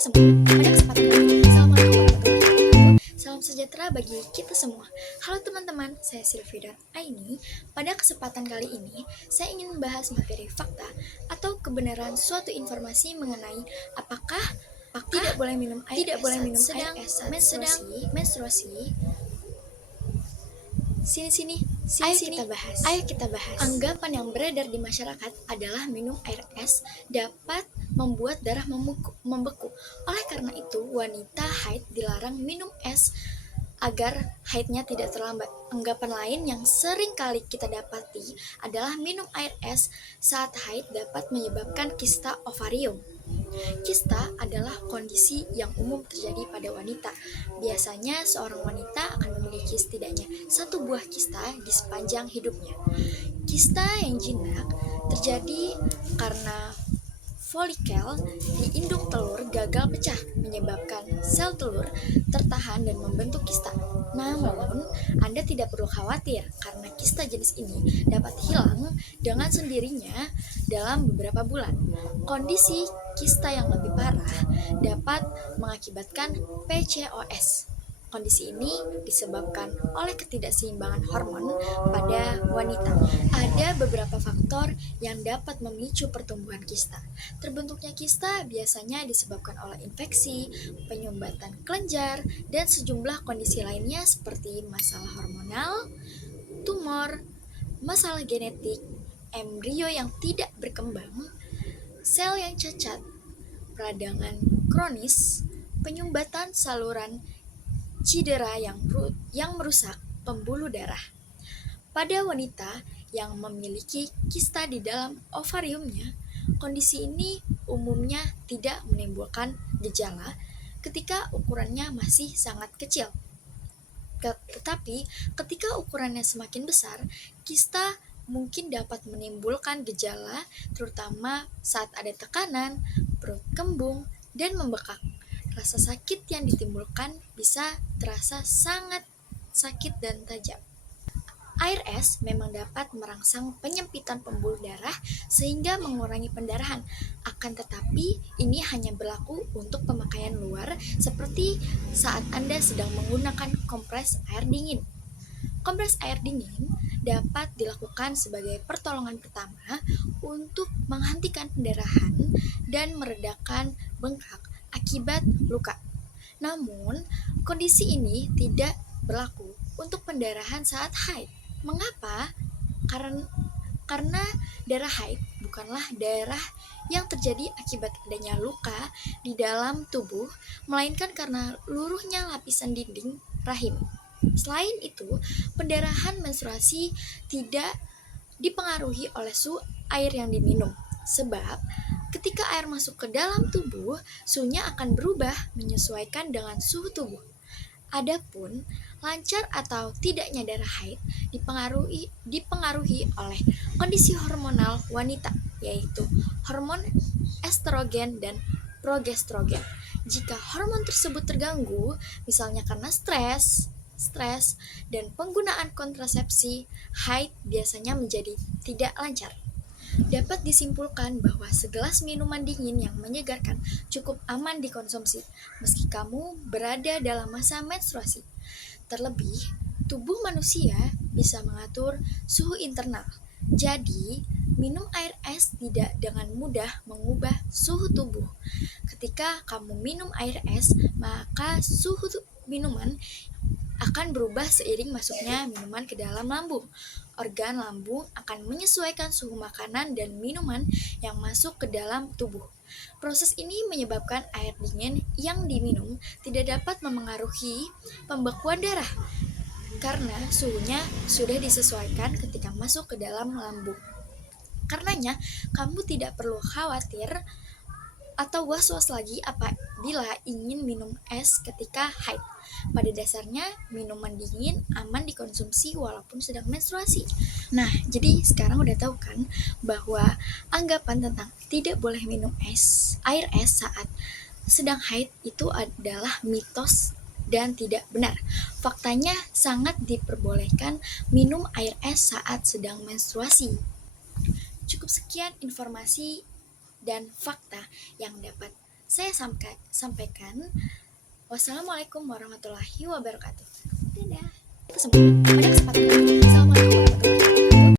Semua. Pada kesempatan kali ini, Assalamualaikum warahmatullahi wabarakatuh. Salam sejahtera bagi kita semua. Halo teman-teman, saya Sylvie dan Aini. Pada kesempatan kali ini, saya ingin membahas materi fakta atau kebenaran suatu informasi mengenai apakah tidak boleh minum air saat menstruasi. Sini, ayo kita bahas. Anggapan yang beredar di masyarakat adalah minum air es dapat membuat darah membeku. Oleh karena itu, wanita haid dilarang minum es agar haidnya tidak terlambat. Anggapan lain yang sering kali kita dapati adalah minum air es saat haid dapat menyebabkan kista ovarium. Kista adalah kondisi yang umum terjadi pada wanita. Biasanya seorang wanita akan memiliki setidaknya satu buah kista di sepanjang hidupnya. Kista yang jinak terjadi karena folikel di indung telur gagal pecah, menyebabkan sel telur tertahan dan membentuk kista. Namun, Anda tidak perlu khawatir karena kista jenis ini dapat hilang dengan sendirinya dalam beberapa bulan. Kondisi kista yang lebih parah dapat mengakibatkan PCOS. Kondisi ini disebabkan oleh ketidakseimbangan hormon pada wanita. Ada beberapa faktor yang dapat memicu pertumbuhan kista. Terbentuknya kista biasanya disebabkan oleh infeksi, penyumbatan kelenjar, dan sejumlah kondisi lainnya seperti masalah hormonal, tumor, masalah genetik, embrio yang tidak berkembang, sel yang cacat, peradangan kronis, penyumbatan saluran cedera yang merusak pembuluh darah. Pada wanita yang memiliki kista di dalam ovariumnya, kondisi ini umumnya tidak menimbulkan gejala ketika ukurannya masih sangat kecil. Tetapi ketika ukurannya semakin besar, kista mungkin dapat menimbulkan gejala terutama saat ada tekanan, perut kembung, dan membekak. Rasa sakit yang ditimbulkan bisa terasa sangat sakit dan tajam. Air es memang dapat merangsang penyempitan pembuluh darah sehingga mengurangi pendarahan. Akan tetapi, ini hanya berlaku untuk pemakaian luar seperti saat Anda sedang menggunakan kompres air dingin. Kompres air dingin dapat dilakukan sebagai pertolongan pertama untuk menghentikan pendarahan dan meredakan bengkak akibat luka. Namun, kondisi ini tidak berlaku untuk pendarahan saat haid. Mengapa? Karena darah haid bukanlah darah yang terjadi akibat adanya luka di dalam tubuh, melainkan karena luruhnya lapisan dinding rahim. Selain itu, pendarahan menstruasi tidak dipengaruhi oleh suhu air yang diminum, sebab ketika air masuk ke dalam tubuh, suhunya akan berubah menyesuaikan dengan suhu tubuh. Adapun lancar atau tidaknya darah haid dipengaruhi oleh kondisi hormonal wanita, yaitu hormon estrogen dan progestrogen. Jika hormon tersebut terganggu, misalnya karena stres, dan penggunaan kontrasepsi, haid biasanya menjadi tidak lancar. Dapat disimpulkan bahwa segelas minuman dingin yang menyegarkan cukup aman dikonsumsi meski kamu berada dalam masa menstruasi. Terlebih, tubuh manusia bisa mengatur suhu internal. Jadi, minum air es tidak dengan mudah mengubah suhu tubuh. Ketika kamu minum air es, maka suhu minuman akan berubah seiring masuknya minuman ke dalam lambung. Organ lambung akan menyesuaikan suhu makanan dan minuman yang masuk ke dalam tubuh. Proses ini menyebabkan air dingin yang diminum tidak dapat memengaruhi pembekuan darah karena suhunya sudah disesuaikan ketika masuk ke dalam lambung. Karenanya, kamu tidak perlu khawatir atau was-was lagi apabila ingin minum es ketika haid. Pada dasarnya, minuman dingin aman dikonsumsi walaupun sedang menstruasi. Nah, jadi sekarang udah tahu kan bahwa anggapan tentang tidak boleh minum air es saat sedang haid itu adalah mitos dan tidak benar. Faktanya sangat diperbolehkan minum air es saat sedang menstruasi. Cukup sekian informasi dan fakta yang dapat saya sampaikan. Wassalamualaikum warahmatullahi wabarakatuh. Dadah. Pada kesempatan